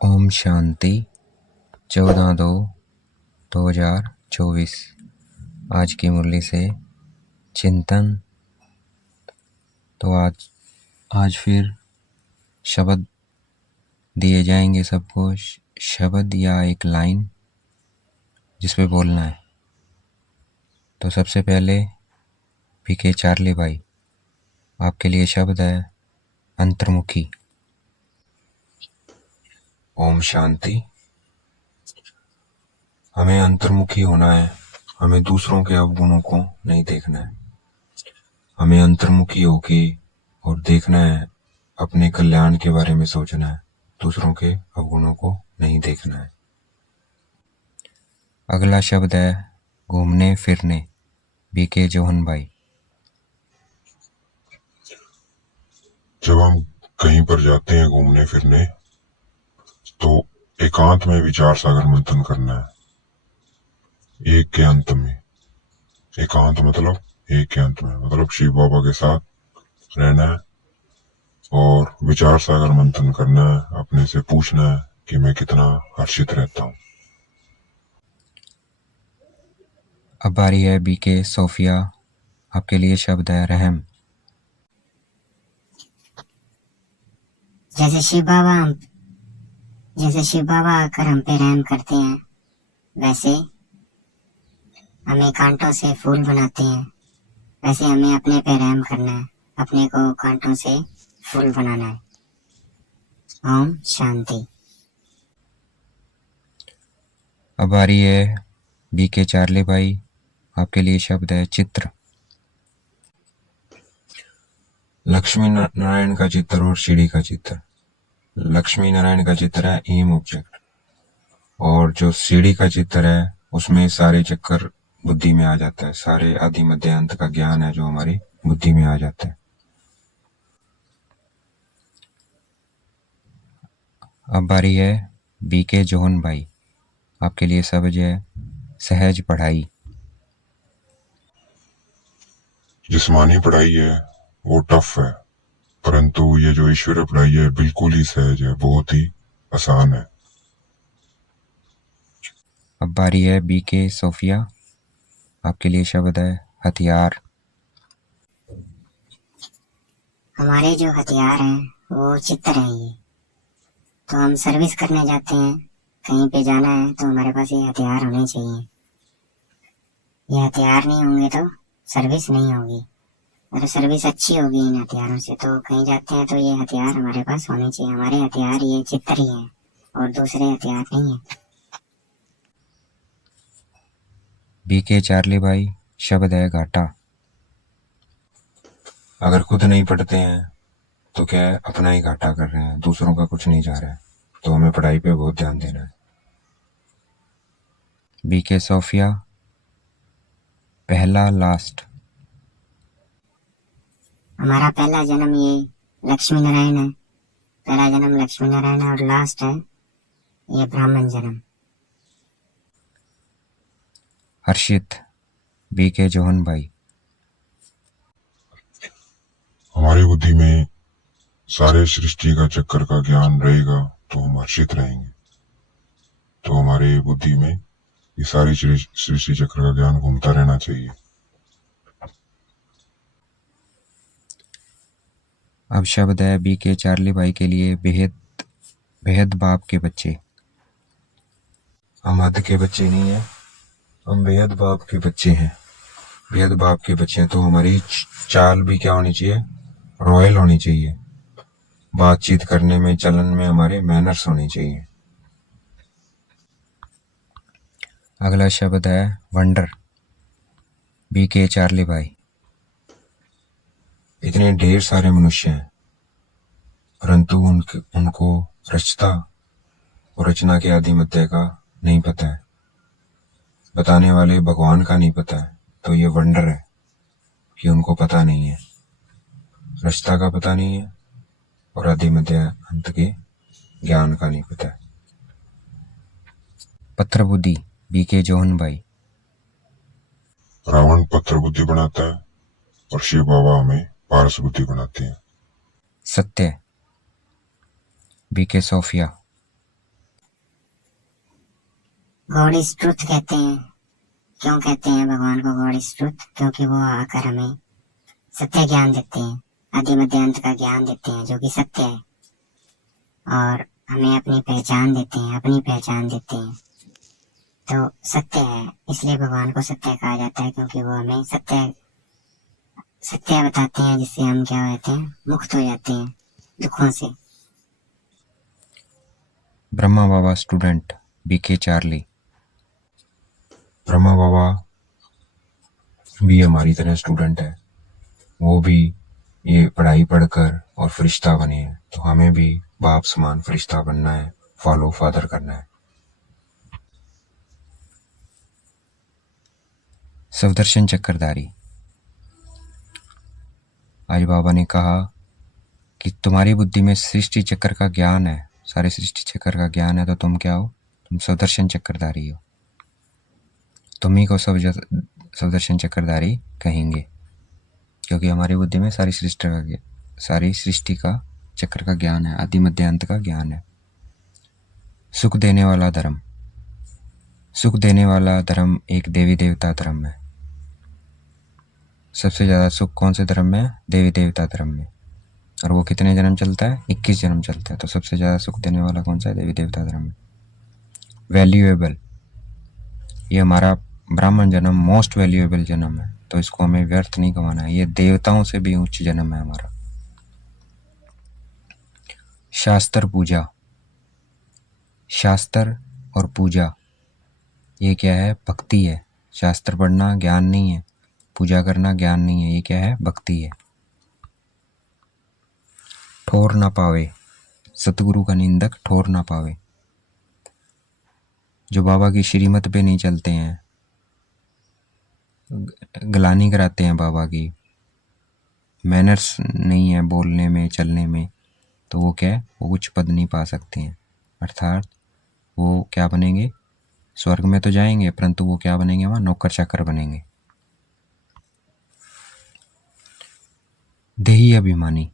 ओम शांति 14/2/2024। आज की मुरली से चिंतन। तो आज फिर शब्द दिए जाएंगे सबको, शब्द या एक लाइन जिस पे बोलना है। तो सबसे पहले पीके चार्ली भाई, आपके लिए शब्द है अंतर्मुखी। ओम शांति। हमें अंतर्मुखी होना है। हमें दूसरों के अवगुणों को नहीं देखना है। हमें अंतर्मुखी होके और देखना है, अपने कल्याण के बारे में सोचना है, दूसरों के अवगुणों को नहीं देखना है। अगला शब्द है घूमने फिरने, बीके जोहन भाई। जब हम कहीं पर जाते हैं घूमने फिरने, तो एकांत में विचार सागर मंथन करना है। एक के अंत में, एकांत मतलब एक के अंत में, मतलब शिव बाबा के साथ रहना है और विचार सागर मंथन करना है। अपने से पूछना है कि मैं कितना हर्षित रहता हूँ। अब बारी है बीके सोफिया, आपके लिए शब्द है रहम। जैसे शिव बाबा आकर हम पे रहम करते हैं, वैसे हमें कांटों से फूल बनाते हैं, वैसे हमें अपने पे रहम करना है, अपने को कांटों से फूल बनाना है। ओम शांति। अब बारी है बीके चार्ली भाई, आपके लिए शब्द है चित्र। लक्ष्मी नारायण का चित्र और सीढ़ी का चित्र। लक्ष्मी नारायण का चित्र है एम ऑब्जेक्ट, और जो सीढ़ी का चित्र है उसमें सारे चक्कर बुद्धि में आ जाता है। सारे आदि मध्य अंत का ज्ञान है जो हमारी बुद्धि में आ जाता है। अब बारी है बीके जोहन भाई, आपके लिए शब्द है सहज पढ़ाई। जिस्मानी पढ़ाई है वो टफ है, परंतु ये जो ईश्वरीय पढ़ाई है बिल्कुल ही सहज है, बहुत ही आसान है। अब बारी है बीके सोफिया, आपके लिए शब्द है हथियार। हमारे जो हथियार हैं वो चित्र है। ये तो हम सर्विस करने जाते हैं, कहीं पे जाना है तो हमारे पास ये हथियार होने चाहिए। ये हथियार नहीं होंगे तो सर्विस नहीं होगी। अगर सर्विस अच्छी होगी इन हथियारों से, तो कहीं जाते हैं तो ये हथियार हमारे पास होने चाहिए। हमारे हथियार ये चित्र ही है और दूसरे हथियार नहीं है। बीके चार्ली भाई, शब्द है घाटा। अगर खुद नहीं पढ़ते हैं तो क्या है, अपना ही घाटा कर रहे हैं, दूसरों का कुछ नहीं जा रहा है। तो हमें पढ़ाई पे बहुत ध्यान देना है। बीके सोफिया, पहला लास्ट। हमारा पहला जन्म ये लक्ष्मी नारायण है। पहला जन्म लक्ष्मी नारायण है और लास्ट है ये ब्राह्मण जन्म। हर्षित, बीके जोहन भाई। हमारी बुद्धि में सारे सृष्टि का चक्कर का ज्ञान रहेगा तो हम हर्षित रहेंगे। तो हमारी बुद्धि में ये सारी सृष्टि चक्र का ज्ञान घूमता रहना चाहिए। अब शब्द है बीके चार्ली भाई के लिए बेहद बाप के बच्चे। हम हद के बच्चे नहीं है, हम बेहद बाप के बच्चे हैं। बेहद बाप के बच्चे हैं तो हमारी चाल भी क्या होनी चाहिए, रॉयल होनी चाहिए। बातचीत करने में, चलन में हमारे मैनर्स होने चाहिए। अगला शब्द है वंडर, बीके चार्ली भाई। इतने ढेर सारे मनुष्य हैं, परंतु उनको रचता और रचना के आदि मध्य का नहीं पता है। बताने वाले भगवान का नहीं पता है। तो ये वंडर है कि उनको पता नहीं है, रचता का पता नहीं है और आदि मध्य अंत के ज्ञान का नहीं पता है। पत्थर बुद्धि, बीके जोहन भाई। रावण पत्थर बुद्धि बनाता है और शिव बाबा हमें पारस बुद्धि बनाते हैं। सत्य, BK Sophia. God is truth कहते हैं। क्यों कहते हैं भगवान को गॉड इज ट्रुथ? क्योंकि वो आकर हमें सत्य ज्ञान देते हैं, आदि मध्य अंत का ज्ञान देते हैं जो कि सत्य है, और हमें अपनी पहचान देते हैं, अपनी पहचान देते हैं। तो सत्य है, इसलिए भगवान को सत्य कहा जाता है, क्योंकि वो हमें सत्य सत्य बताते हैं, जिससे हम क्या होते हैं, मुक्त हो जाते हैं दुखों से। ब्रह्मा बाबा स्टूडेंट बीके चार्ली। ब्रह्मा बाबा भी हमारी तरह स्टूडेंट है। वो भी ये पढ़ाई पढ़कर और फरिश्ता बने हैं, तो हमें भी बाप समान फरिश्ता बनना है, फॉलो फादर करना है। सवदर्शन चक्रधारी। आज बाबा ने कहा कि तुम्हारी बुद्धि में सृष्टि चक्र का ज्ञान है, सारे सृष्टि चक्र का ज्ञान है, तो तुम क्या हो? तुम सवदर्शन चक्रधारी हो। तुम ही को सवदर्शन चक्रधारी कहेंगे, क्योंकि हमारी बुद्धि में सारी सृष्टि का चक्र का ज्ञान है, आदि मध्य अंत का ज्ञान है। सुख देने वाला धर्म। सुख देने वाला धर्म एक देवी देवता धर्म है। सबसे ज्यादा सुख कौन से धर्म में है? देवी देवता धर्म में। और वो कितने जन्म चलता है? 21 जन्म चलता है। तो सबसे ज्यादा सुख देने वाला कौन सा है? देवी देवता धर्म में। वैल्यूएबल, ये हमारा ब्राह्मण जन्म मोस्ट वैल्यूएबल जन्म है, तो इसको हमें व्यर्थ नहीं गंवाना है। ये देवताओं से भी उच्च जन्म है हमारा। शास्त्र पूजा। शास्त्र और पूजा ये क्या है? भक्ति है। शास्त्र पढ़ना ज्ञान नहीं है, पूजा करना ज्ञान नहीं है, ये क्या है? भक्ति है। ठोर ना पावे, सतगुरु का निंदक ठोर ना पावे। जो बाबा की श्रीमत पे नहीं चलते हैं, गलानी कराते हैं बाबा की, मैनर्स नहीं है बोलने में चलने में, तो वो क्या है? वो उच्च पद नहीं पा सकते हैं। अर्थात वो क्या बनेंगे? स्वर्ग में तो जाएंगे, परंतु वो क्या बनेंगे? वहाँ नौकर चाकर बनेंगे। देही अभिमानी।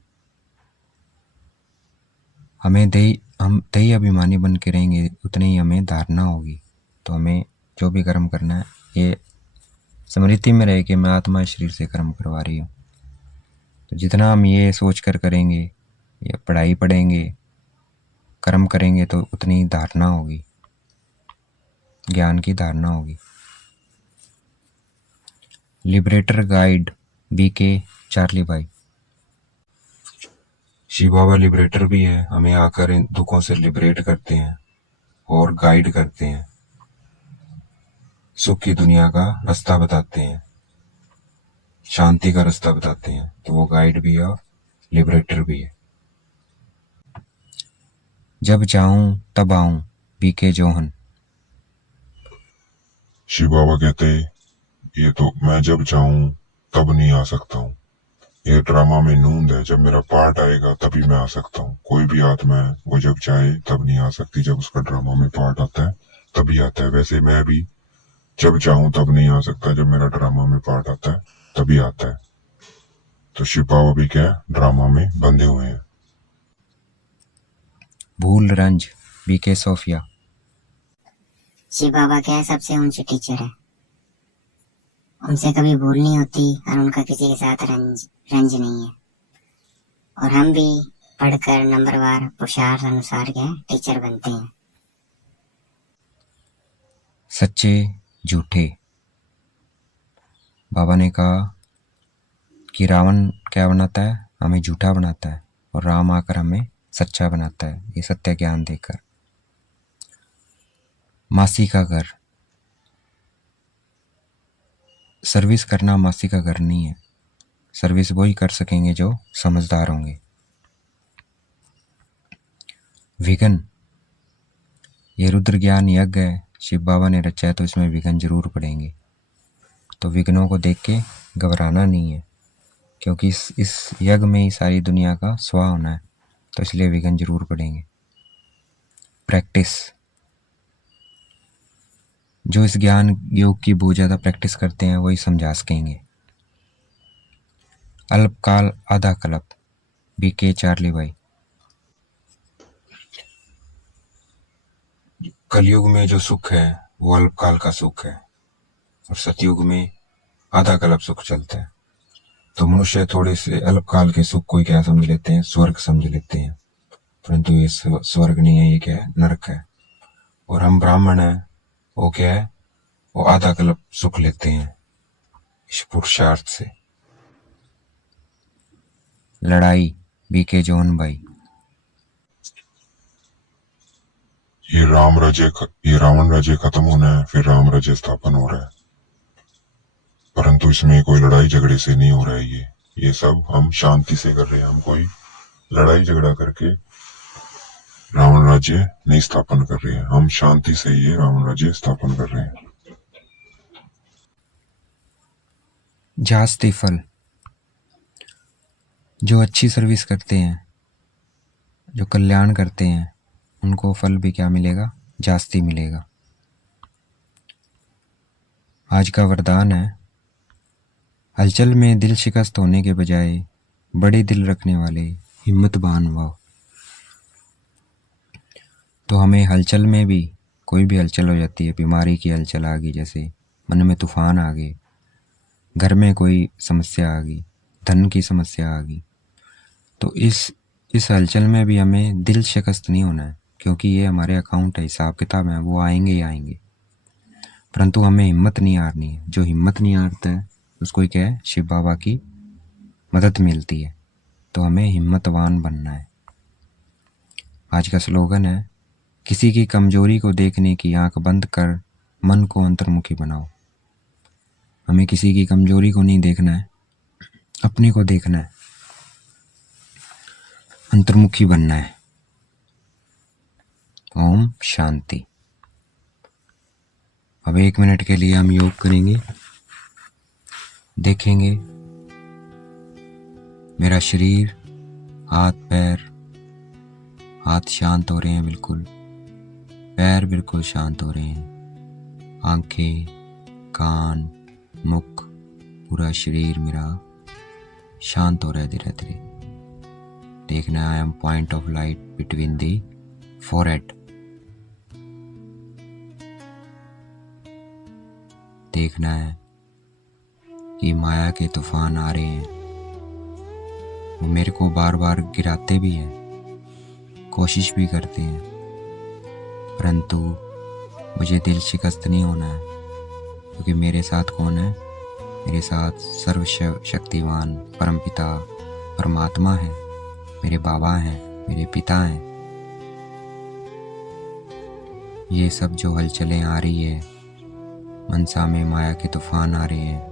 हम देही अभिमानी बन के रहेंगे, उतनी ही हमें धारणा होगी। तो हमें जो भी कर्म करना है, ये स्मृति में रहे कि मैं आत्मा शरीर से कर्म करवा रही हूँ। तो जितना हम ये सोच कर करेंगे, या पढ़ाई पढ़ेंगे, कर्म करेंगे, तो उतनी धारणा होगी, ज्ञान की धारणा होगी। लिबरेटर गाइड बीके चार्ली भाई। शिव बाबा लिबरेटर भी है, हमें आकर इन दुखों से लिबरेट करते हैं और गाइड करते हैं, सुख की दुनिया का रास्ता बताते हैं, शांति का रास्ता बताते हैं। तो वो गाइड भी है और लिबरेटर भी है। जब चाहूं तब आऊं बीके जोहन। शिव बाबा कहते, ये तो मैं जब चाहूं तब नहीं आ सकता हूँ। ये ड्रामा में नूंद है, जब मेरा पार्ट आएगा तभी मैं आ सकता हूँ। कोई भी आत्मा है वो जब चाहे तब नहीं आ सकती, जब उसका ड्रामा में पार्ट आता है तभी आता है। वैसे मैं भी जब चाहूं तब नहीं आ सकता, जब मेरा ड्रामा में पार्ट आता है तभी आता है। तो शिव बाबा भी क्या है? ड्रामा में बंधे हुए हैं। भूल रंज बीके सोफिया। शिव बाबा क्या है? सबसे ऊंचे टीचर है। उनसे कभी भूल नहीं होती और उनका किसी के साथ रंज नहीं है। और हम भी पढ़कर नंबरवार पुरुषार्थ अनुसार क्या है? टीचर बनते हैं। सच्चे झूठे। बाबा ने कहा कि रावण क्या बनाता है? हमें झूठा बनाता है, और राम आकर हमें सच्चा बनाता है, ये सत्य ज्ञान देकर। मासी का घर। सर्विस करना मासी का घर नहीं है। सर्विस वही कर सकेंगे जो समझदार होंगे। विघन। ये रुद्र ज्ञान यज्ञ है, शिव बाबा ने रचा है, तो इसमें विघन जरूर पड़ेंगे। तो विघ्नों को देख के घबराना नहीं है, क्योंकि इस यज्ञ में ही सारी दुनिया का स्वा होना है, तो इसलिए विघन जरूर पड़ेंगे। प्रैक्टिस। जो इस ज्ञान योग की बहुत ज़्यादा प्रैक्टिस करते हैं वही समझा सकेंगे। अल्पकाल आधा कल्प बीके चार्ली भाई। कलयुग में जो सुख है वो अल्पकाल का सुख है और सतयुग में आधा कल्प सुख चलता है। तो मनुष्य थोड़े से अल्पकाल के सुख को क्या समझ लेते हैं, स्वर्ग समझ लेते हैं, परंतु ये स्वर्ग नहीं है, ये क्या है, नरक है। और हम ब्राह्मण हैं, वो क्या है, वो आधा कल्प सुख लेते हैं इस पुरुषार्थ से। लड़ाई बीके जॉन भाई। ये रावण राज्य खत्म होना है, फिर राम राज्य स्थापन हो रहा है, परंतु इसमें कोई लड़ाई झगड़े से नहीं हो रहा है। ये सब हम शांति से कर रहे हैं। हम कोई लड़ाई झगड़ा करके रावण राज्य नहीं स्थापन कर रहे हैं, हम शांति से ये रावण राज्य स्थापन कर रहे हैं। जास्ती फल। जो अच्छी सर्विस करते हैं, जो कल्याण करते हैं, उनको फल भी क्या मिलेगा, जास्ती मिलेगा। आज का वरदान है, हलचल में दिल शिकस्त होने के बजाय बड़े दिल रखने वाले हिम्मतवान भव। तो हमें हलचल में भी, कोई भी हलचल हो जाती है, बीमारी की हलचल आ गई, जैसे मन में तूफान आ गए, घर में कोई समस्या आ गई, धन की समस्या आ गई, तो इस हलचल में भी हमें दिल शिकस्त नहीं होना है, क्योंकि ये हमारे अकाउंट है, हिसाब किताब है, वो आएंगे ही आएंगे। परंतु हमें हिम्मत नहीं हारनी है। जो हिम्मत नहीं हारता है उसको क्या है, शिव बाबा की मदद मिलती है। तो हमें हिम्मतवान बनना है। आज का स्लोगन है, किसी की कमजोरी को देखने की आंख बंद कर मन को अंतर्मुखी बनाओ। हमें किसी की कमजोरी को नहीं देखना है, अपने को देखना है, अंतर्मुखी बनना है। ओम शांति। अब 1 मिनट के लिए हम योग करेंगे। देखेंगे मेरा शरीर, हाथ शांत हो रहे हैं, बिल्कुल पैर बिल्कुल शांत हो रहे हैं, आंखें, कान, मुख, पूरा शरीर मेरा शांत हो रहा है धीरे धीरे। देखना है, I am point of light between the forehead. देखना है कि माया के तूफान आ रहे हैं, वो मेरे को बार बार गिराते भी हैं, कोशिश भी करते हैं, परंतु मुझे दिल शिकस्त नहीं होना है, क्योंकि मेरे साथ कौन है, मेरे साथ सर्वशक्तिवान परमपिता परमात्मा है, मेरे बाबा हैं, मेरे पिता हैं। ये सब जो हलचलें आ रही है, मनसा में माया के तूफान आ रहे हैं,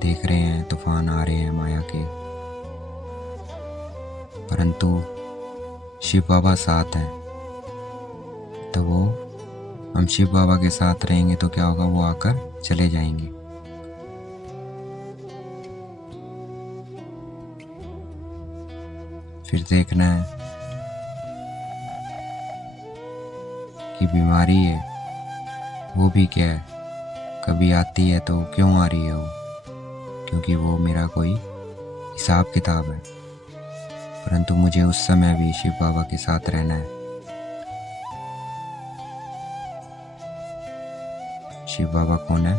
देख रहे हैं तूफान आ रहे हैं माया के, परंतु शिव बाबा साथ हैं। तो वो, हम शिव बाबा के साथ रहेंगे तो क्या होगा, वो आकर चले जाएंगे। फिर देखना है कि बीमारी है, वो भी क्या है, कभी आती है तो क्यों आ रही है वो, क्योंकि वो मेरा कोई हिसाब किताब है, परंतु मुझे उस समय भी शिव बाबा के साथ रहना है। शिव बाबा कौन है,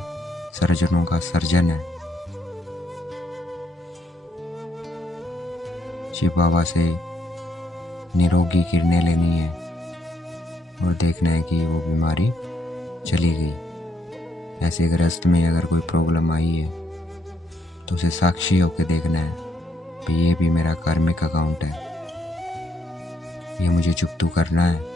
सर्जनों का सर्जन है। शिव बाबा से निरोगी किरणें लेनी है और देखना है कि वो बीमारी चली गई। ऐसे ग्रस्त में अगर कोई प्रॉब्लम आई है तो उसे साक्षी होकर देखना है कि ये भी मेरा कार्मिक अकाउंट है, ये मुझे चुकतू करना है।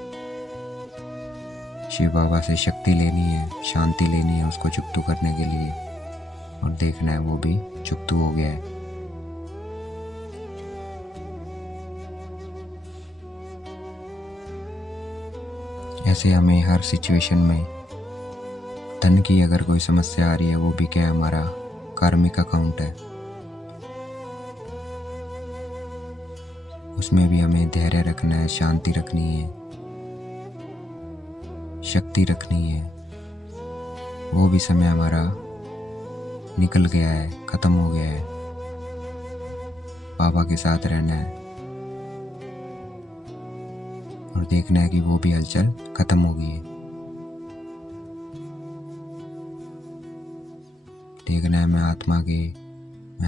शिव बाबा से शक्ति लेनी है, शांति लेनी है उसको चुकतू करने के लिए, और देखना है वो भी चुकतू हो गया है। ऐसे हमें हर सिचुएशन में, धन की अगर कोई समस्या आ रही है, वो भी क्या है, हमारा कार्मिक अकाउंट है, उसमें भी हमें धैर्य रखना है, शांति रखनी है, शक्ति रखनी है। वो भी समय हमारा निकल गया है, खत्म हो गया है, बाबा के साथ रहना है और देखना है कि वो भी हलचल खत्म हो गई है। देखना है मैं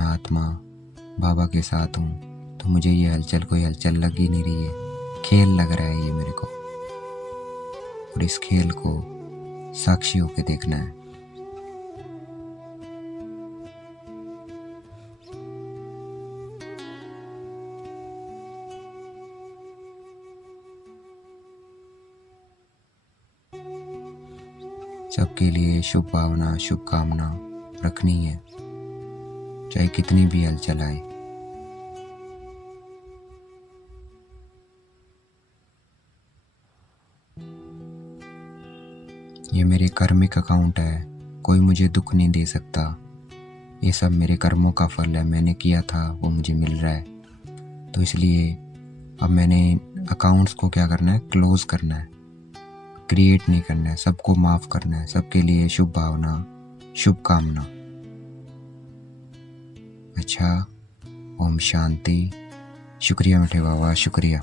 आत्मा बाबा के साथ हूँ, तो मुझे ये हलचल कोई हलचल लग ही नहीं रही है, खेल लग रहा है ये मेरे को। और इस खेल को साक्षी होके देखना है। सबके लिए शुभ भावना, शुभकामना रखनी है, चाहे कितनी भी हलचल आए। ये मेरे कर्मिक अकाउंट है, कोई मुझे दुख नहीं दे सकता। ये सब मेरे कर्मों का फल है, मैंने किया था वो मुझे मिल रहा है। तो इसलिए अब मैंने अकाउंट्स को क्या करना है, क्लोज करना है, क्रिएट नहीं करना है, सबको माफ करना है। सबके लिए शुभ भावना, शुभकामना। अच्छा, ओम शांति। शुक्रिया मीठे बाबा, शुक्रिया।